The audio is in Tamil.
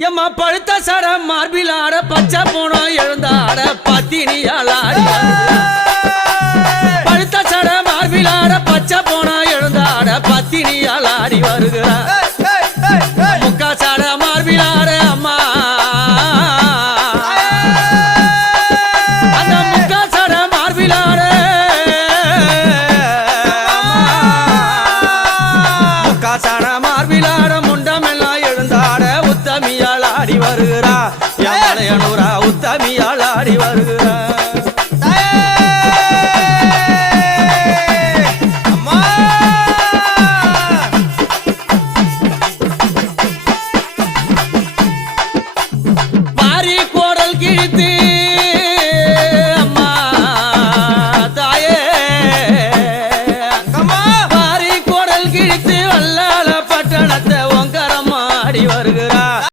எம்மா பழுத்த சட மார்பில் ஆட பச்சை போனோம் எழுந்தாட பத்தினியால் ஆடி பழுத்த சட மார்பில் ஆட பச்சை போனோம் எழுந்தாட பத்தினியால் ஆடி வருகிறார் முக்கா சட மார்பில் ஆட அம்மா அந்த முக்கா சட மார்பில் ஆட முக்கா சட மார்பில் ஆட முண்டமெல்லாம் எழுந்தாட உத்தமியால் ஆடி வருகிறா என் மலையனூரா உத்தமியால் ஆடி வருகிறா